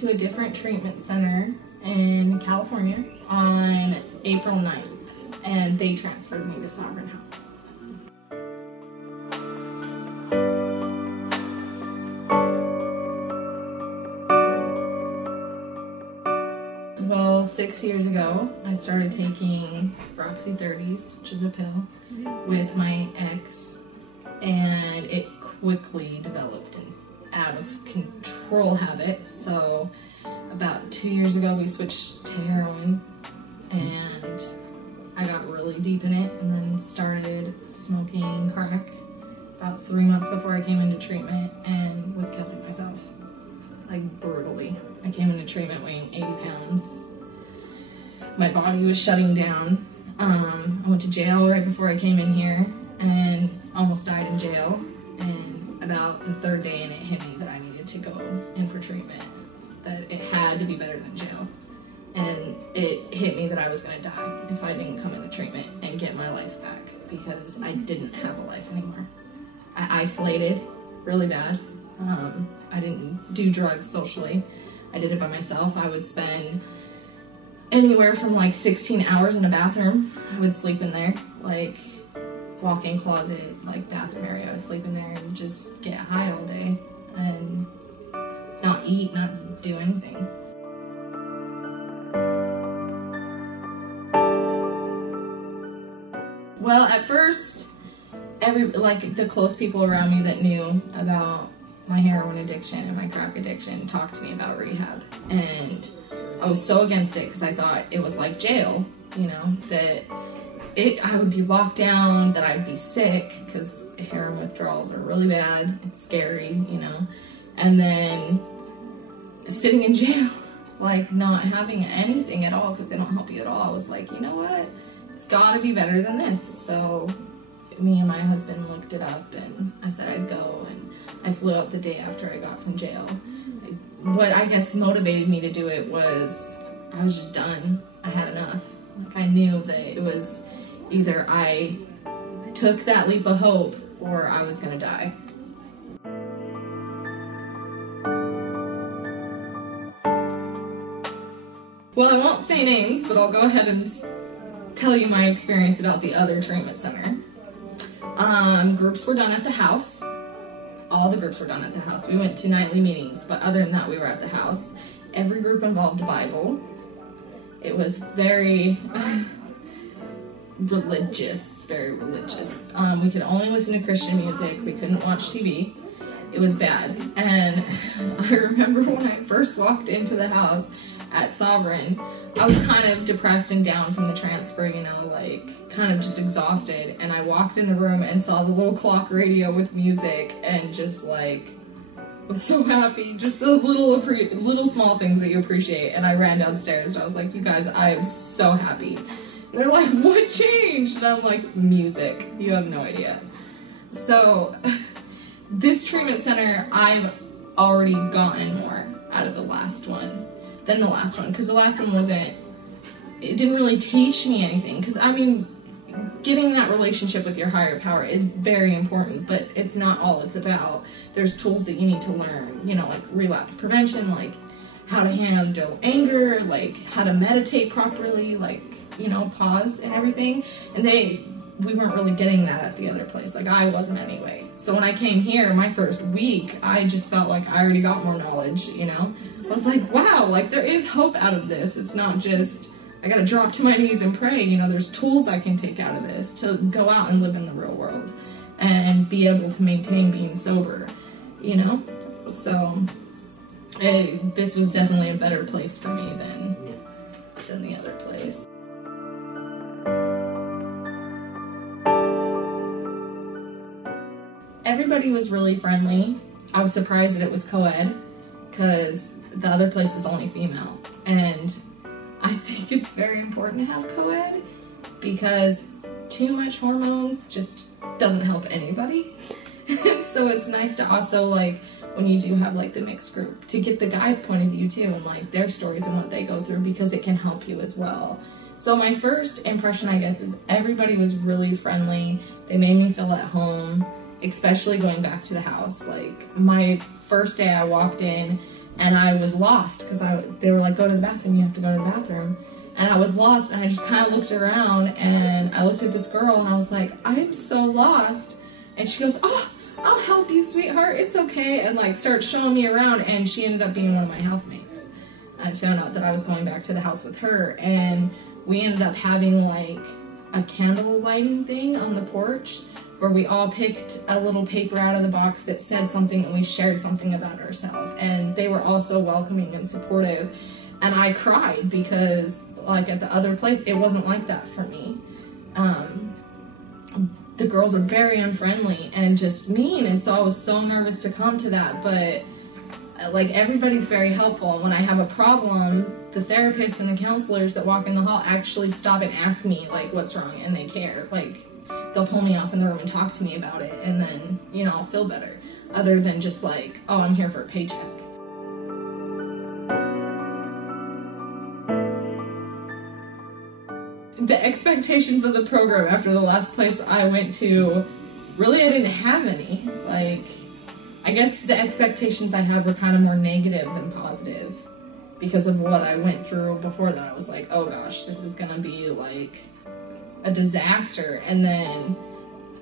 to a different treatment center in California on April 9th, and they transferred me to Sovereign Health. Well, 6 years ago, I started taking Roxy 30s, which is a pill, with my ex, and it quickly developed an out-of-control habit. So about 2 years ago, we switched to heroin, and I got really deep in it, and then started smoking crack about 3 months before I came into treatment, and was killing myself, like brutally. I came into treatment weighing 80 pounds. My body was shutting down. I went to jail right before I came in here and almost died in jail. And about the third day in, it hit me that I needed to go in for treatment, that it had to be better than jail. And it hit me that I was going to die if I didn't come into treatment and get my life back, because I didn't have a life anymore. I isolated really bad. I didn't do drugs socially. I did it by myself. I would spend anywhere from like 16 hours in a bathroom. I would sleep in there, like walk-in closet, like bathroom area. I would sleep in there and just get high all day and not eat, not do anything. Well, at first, the close people around me that knew about my heroin addiction and my crack addiction talked to me about rehab, and I was so against it because I thought it was like jail, you know, that I would be locked down, that I'd be sick, because heroin withdrawals are really bad, it's scary, you know, and then sitting in jail, like not having anything at all because they don't help you at all. I was like, you know what, it's gotta be better than this. So me and my husband looked it up, and I said I'd go, and I flew out the day after I got from jail. What I guess motivated me to do it was I was just done. I had enough. Like, I knew that it was either I took that leap of hope or I was gonna die. Well, I won't say names, but I'll go ahead and tell you my experience about the other treatment center. Groups were done at the house. All the groups were done at the house. We went to nightly meetings, but other than that, we were at the house. Every group involved a Bible. It was very religious, very religious. We could only listen to Christian music. We couldn't watch TV. It was bad. And I remember when I first walked into the house at Sovereign, I was kind of depressed and down from the transfer, you know, like kind of just exhausted. And I walked in the room and saw the little clock radio with music and just like was so happy. Just the little small things that you appreciate. And I ran downstairs and I was like, you guys, I am so happy. And they're like, what changed? And I'm like, music. You have no idea. So this treatment center, I've already gotten more out of the last one than the last one, because the last one it didn't really teach me anything, because I mean, getting that relationship with your higher power is very important, but it's not all it's about. There's tools that you need to learn, you know, like relapse prevention, like how to handle anger, like how to meditate properly, like, you know, pause and everything, and we weren't really getting that at the other place, like I wasn't anyway. So when I came here, my first week, I just felt like I already got more knowledge, you know? I was like, wow, like there is hope out of this. It's not just, I gotta drop to my knees and pray, you know, there's tools I can take out of this to go out and live in the real world and be able to maintain being sober, you know? So, this was definitely a better place for me than the other place. Everybody was really friendly. I was surprised that it was co-ed, because the other place was only female. And I think it's very important to have co-ed, because too much hormones just doesn't help anybody. So it's nice to also, like, when you do have, like, the mixed group, to get the guys' point of view, too, and, like, their stories and what they go through, because it can help you as well. So my first impression, I guess, is everybody was really friendly. They made me feel at home, especially going back to the house. Like, my first day I walked in, and I was lost because they were like, go to the bathroom, you have to go to the bathroom. And I was lost, and I just kind of looked around, and I looked at this girl, and I was like, I am so lost. And she goes, oh, I'll help you, sweetheart, it's okay, and like started showing me around, and she ended up being one of my housemates. I found out that I was going back to the house with her, and we ended up having like a candle lighting thing on the porch where we all picked a little paper out of the box that said something, and we shared something about ourselves, and they were all so welcoming and supportive. And I cried because, like, at the other place, it wasn't like that for me. The girls were very unfriendly and just mean, and so I was so nervous to come to that, but, like, everybody's very helpful, and when I have a problem, the therapists and the counselors that walk in the hall actually stop and ask me, like, what's wrong, and they care. Like, they'll pull me off in the room and talk to me about it, and then, you know, I'll feel better, other than just like, oh, I'm here for a paycheck. The expectations of the program after the last place I went to, really I didn't have any. Like, I guess the expectations I had were kind of more negative than positive because of what I went through before that. I was like, oh gosh, this is gonna be like a disaster. And then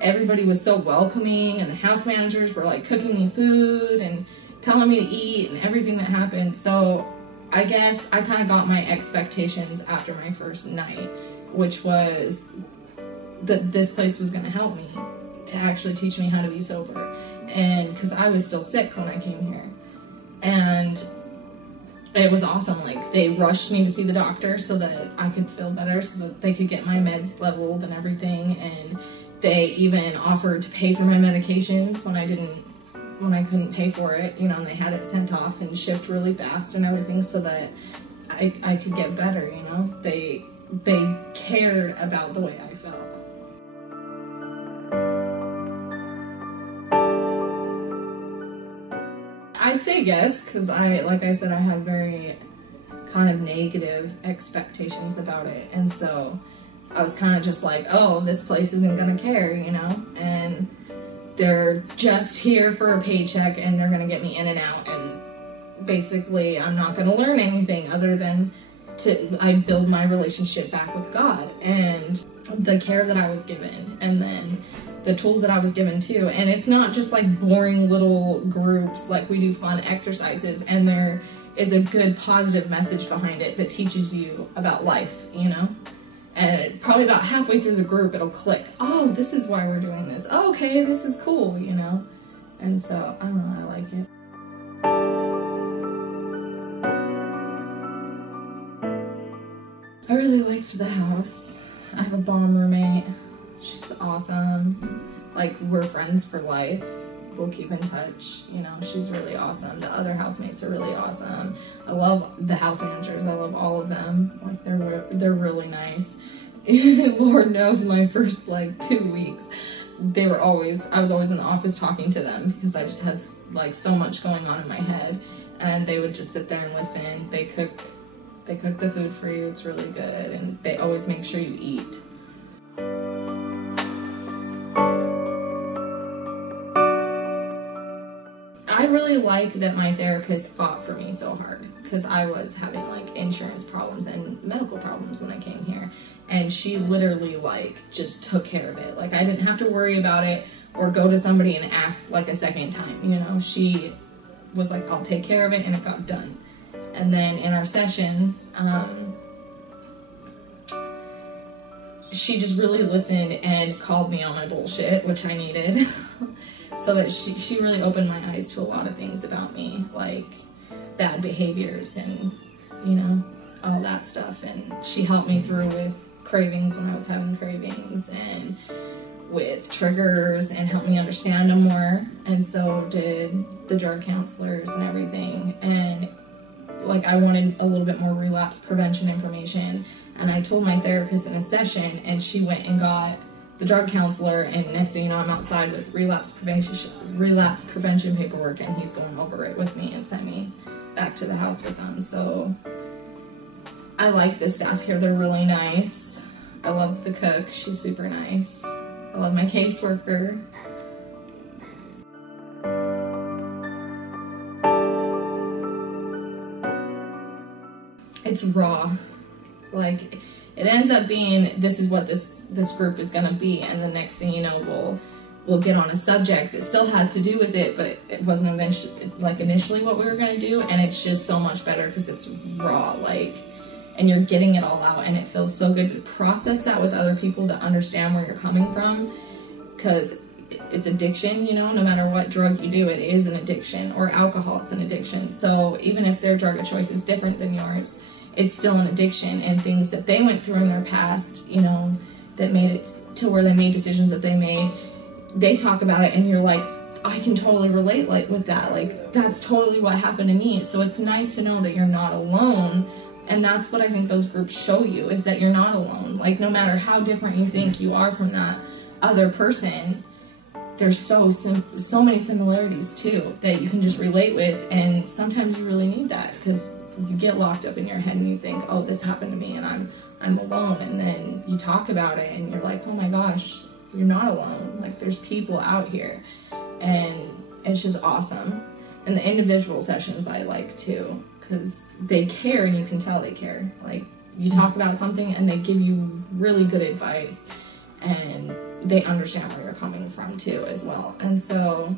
everybody was so welcoming, and the house managers were like cooking me food and telling me to eat and everything that happened. So I guess I kind of got my expectations after my first night, which was that this place was going to help me to actually teach me how to be sober. And because I was still sick when I came here. And it was awesome. Like, they rushed me to see the doctor so that I could feel better, so that they could get my meds leveled and everything. And they even offered to pay for my medications when I couldn't pay for it, you know, and they had it sent off and shipped really fast and everything so that I could get better, you know. They cared about the way I felt. I'd say yes, because like I said, I had very kind of negative expectations about it, and so I was kind of just like, oh, this place isn't gonna care, you know, and they're just here for a paycheck, and they're gonna get me in and out, and basically I'm not gonna learn anything other than I build my relationship back with God, and the care that I was given, and then the tools that I was given too. And it's not just like boring little groups, like we do fun exercises, and there is a good positive message behind it that teaches you about life, you know. And probably about halfway through the group it'll click, oh, this is why we're doing this, oh, okay, this is cool, you know. And so I don't know, I like it. I really liked the house. I have a bomb roommate. She's awesome. Like, we're friends for life. We'll keep in touch. You know, she's really awesome. The other housemates are really awesome. I love the house managers. I love all of them. Like, they're really nice. Lord knows my first, like, 2 weeks, I was always in the office talking to them because I just had, like, so much going on in my head. And they would just sit there and listen. They cook the food for you. It's really good. And they always make sure you eat. I really like that my therapist fought for me so hard because I was having like insurance problems and medical problems when I came here, and she literally like just took care of it. Like, I didn't have to worry about it or go to somebody and ask like a second time, you know. She was like, I'll take care of it, and it got done. And then in our sessions, she just really listened and called me on my bullshit, which I needed. So that she really opened my eyes to a lot of things about me, like bad behaviors and, you know, all that stuff. And she helped me through with cravings when I was having cravings, and with triggers, and helped me understand them more. And so did the drug counselors and everything. And like, I wanted a little bit more relapse prevention information, and I told my therapist in a session, and she went and got the drug counselor, and next thing you know, I'm outside with relapse prevention paperwork, and he's going over it with me and sent me back to the house with him. So I like the staff here. They're really nice. I love the cook. She's super nice. I love my caseworker. it's raw. Like, it ends up being, this is what this group is going to be, and the next thing you know, we'll get on a subject that still has to do with it, but it wasn't initially what we were going to do, and it's just so much better because it's raw, like, and you're getting it all out, and it feels so good to process that with other people, to understand where you're coming from, because it's addiction, you know, no matter what drug you do, it is an addiction, or alcohol, it's an addiction. So even if their drug of choice is different than yours, it's still an addiction, and things that they went through in their past, you know, that made it to where they made decisions that they made, they talk about it, and you're like, I can totally relate, like, with that, like, that's totally what happened to me. So it's nice to know that you're not alone, and that's what I think those groups show you, is that you're not alone. Like, no matter how different you think you are from that other person, there's so many similarities too that you can just relate with, and sometimes you really need that, because you get locked up in your head and you think, oh, this happened to me and I'm alone, and then you talk about it and you're like, oh my gosh, you're not alone. Like, there's people out here, and it's just awesome. And the individual sessions I like too, because they care, and you can tell they care. Like, you talk about something and they give you really good advice, and they understand where you're coming from too as well. And so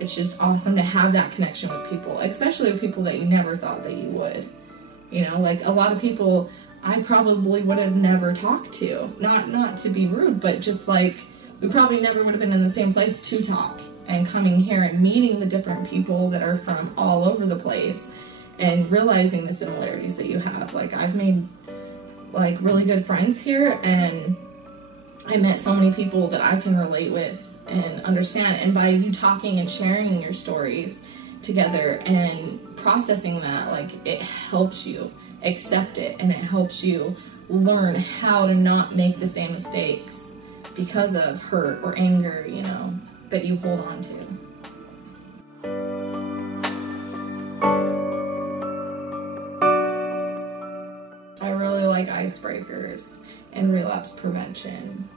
it's just awesome to have that connection with people, especially with people that you never thought that you would. You know, like, a lot of people I probably would have never talked to. Not to be rude, but just like, we probably never would have been in the same place to talk. And coming here and meeting the different people that are from all over the place, and realizing the similarities that you have. Like, I've made, like, really good friends here, and I met so many people that I can relate with and understand, and by you talking and sharing your stories together and processing that, like, it helps you accept it, and it helps you learn how to not make the same mistakes because of hurt or anger, you know, that you hold on to. I really like icebreakers and relapse prevention.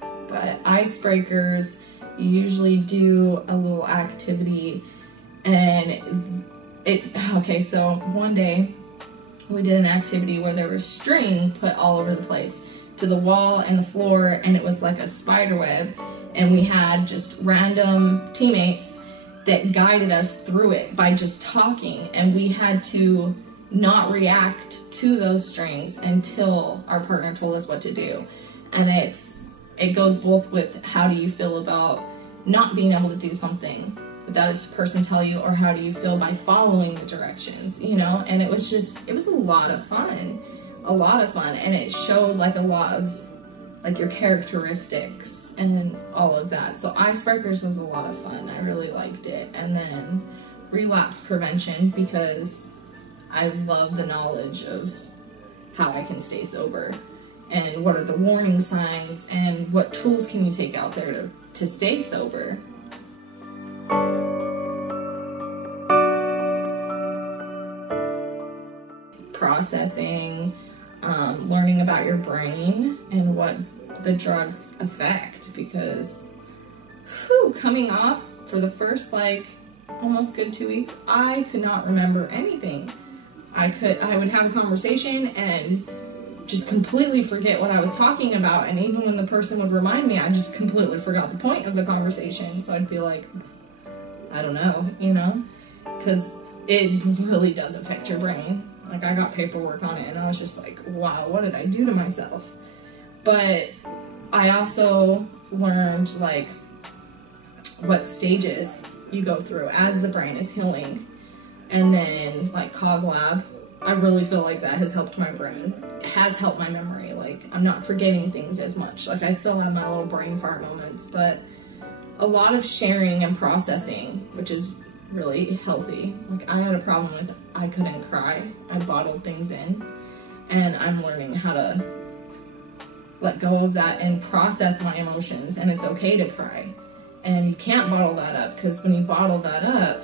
But icebreakers, you usually do a little activity, and so one day we did an activity where there was string put all over the place, to the wall and the floor, and it was like a spider web, and we had just random teammates that guided us through it by just talking, and we had to not react to those strings until our partner told us what to do. And it goes both with, how do you feel about not being able to do something without a person tell you, or how do you feel by following the directions, you know? And it was a lot of fun, and it showed, like, a lot of, like, your characteristics and all of that. So icebreakers was a lot of fun. I really liked it. And then relapse prevention, because I love the knowledge of how I can stay sober, and what are the warning signs, and what tools can you take out there to stay sober. Processing, learning about your brain and what the drugs affect, because coming off for the first, like, almost good 2 weeks, I could not remember anything. I would have a conversation and just completely forget what I was talking about, and even when the person would remind me, I just completely forgot the point of the conversation. So I'd be like, I don't know, you know, because it really does affect your brain. Like, I got paperwork on it, and I was just like, wow, what did I do to myself? But I also learned, like, what stages you go through as the brain is healing. And then, like, Cog Lab, I really feel like that has helped my brain. It has helped my memory. Like, I'm not forgetting things as much. Like, I still have my little brain fart moments, but a lot of sharing and processing, which is really healthy. Like, I had a problem with, I couldn't cry. I bottled things in, and I'm learning how to let go of that and process my emotions, and it's okay to cry. And you can't bottle that up, because when you bottle that up,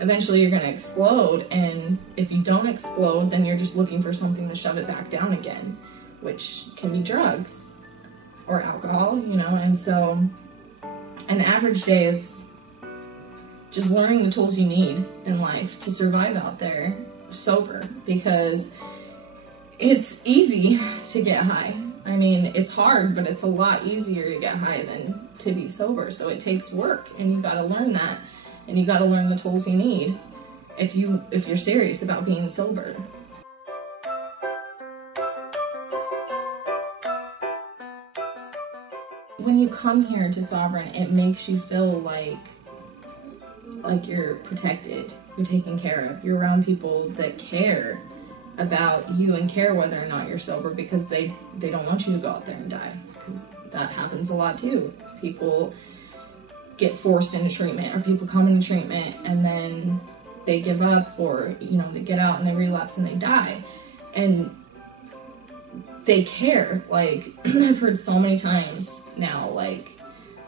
eventually you're going to explode, and if you don't explode, then you're just looking for something to shove it back down again, which can be drugs or alcohol, you know. And so an average day is just learning the tools you need in life to survive out there sober, because it's easy to get high. I mean, it's hard, but it's a lot easier to get high than to be sober. So it takes work, and you got to learn that, and you got to learn the tools you need if you're serious about being sober. When you come here to Sovereign, it makes you feel like you're protected, you're taken care of, you're around people that care about you and care whether or not you're sober, because they don't want you to go out there and die, because that happens a lot too. People get forced into treatment, or people come into treatment and then they give up, or they get out and they relapse and they die, and they care. Like, I've heard so many times now, like,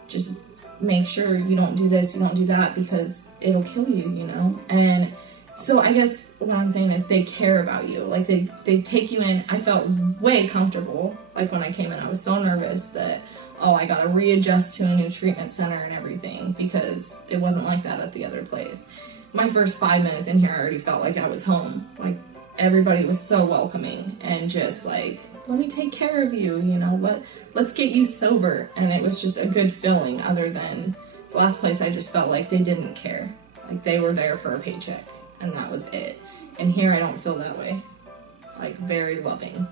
just make sure you don't do this, you don't do that, because it'll kill you, And so I guess what I'm saying is they care about you. Like, they take you in. I felt way comfortable. Like, when I came in, I was so nervous that, I got to readjust to a new treatment center and everything, because it wasn't like that at the other place. My first 5 minutes in here, I already felt like I was home. Like, everybody was so welcoming and just like, let me take care of you, let's get you sober. And it was just a good feeling, other than the last place I just felt like they didn't care. Like, they were there for a paycheck, and that was it. And here I don't feel that way. Like, very loving.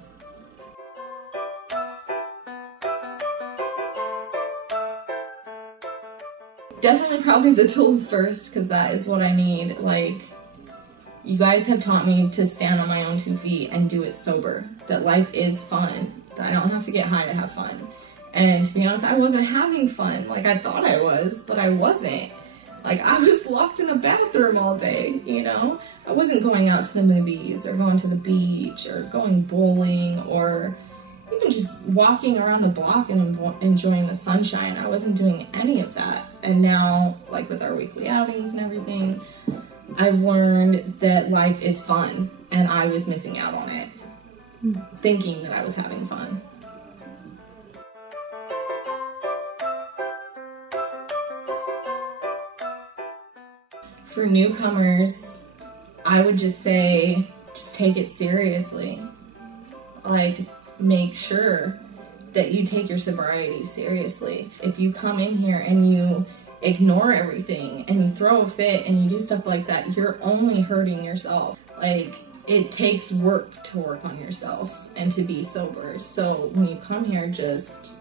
Definitely probably the tools first, because that is what I need. Like, you guys have taught me to stand on my own 2 feet and do it sober. That life is fun. That I don't have to get high to have fun. And to be honest, I wasn't having fun like I thought I was, but I wasn't. Like, I was locked in a bathroom all day, I wasn't going out to the movies, or going to the beach, or going bowling, or even just walking around the block and enjoying the sunshine. I wasn't doing any of that. And now, like, with our weekly outings and everything, I've learned that life is fun, and I was missing out on it, thinking that I was having fun. For newcomers, I would just say, just take it seriously. Like, make sure that you take your sobriety seriously. If you come in here and you ignore everything and you throw a fit and you do stuff like that, you're only hurting yourself. Like, it takes work to work on yourself and to be sober. So when you come here, just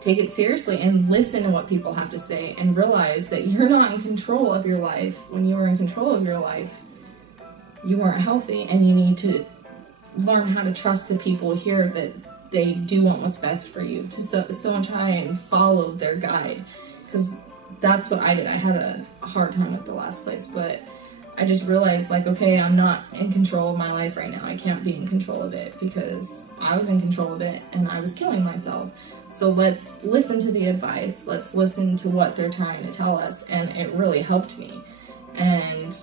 take it seriously and listen to what people have to say, and realize that you're not in control of your life. When you were in control of your life, you weren't healthy, and you need to learn how to trust the people here, that they do want what's best for you, to so try and follow their guide. Because that's what I did. I had a hard time with the last place, but I just realized, like, okay, I'm not in control of my life right now. I can't be in control of it, because I was in control of it and I was killing myself. So let's listen to the advice. Let's listen to what they're trying to tell us. And it really helped me. And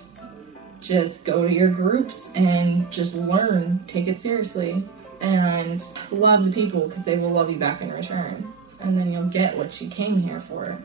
just go to your groups and just learn. Take it seriously. And love the people, because they will love you back in return. And then you'll get what you came here for.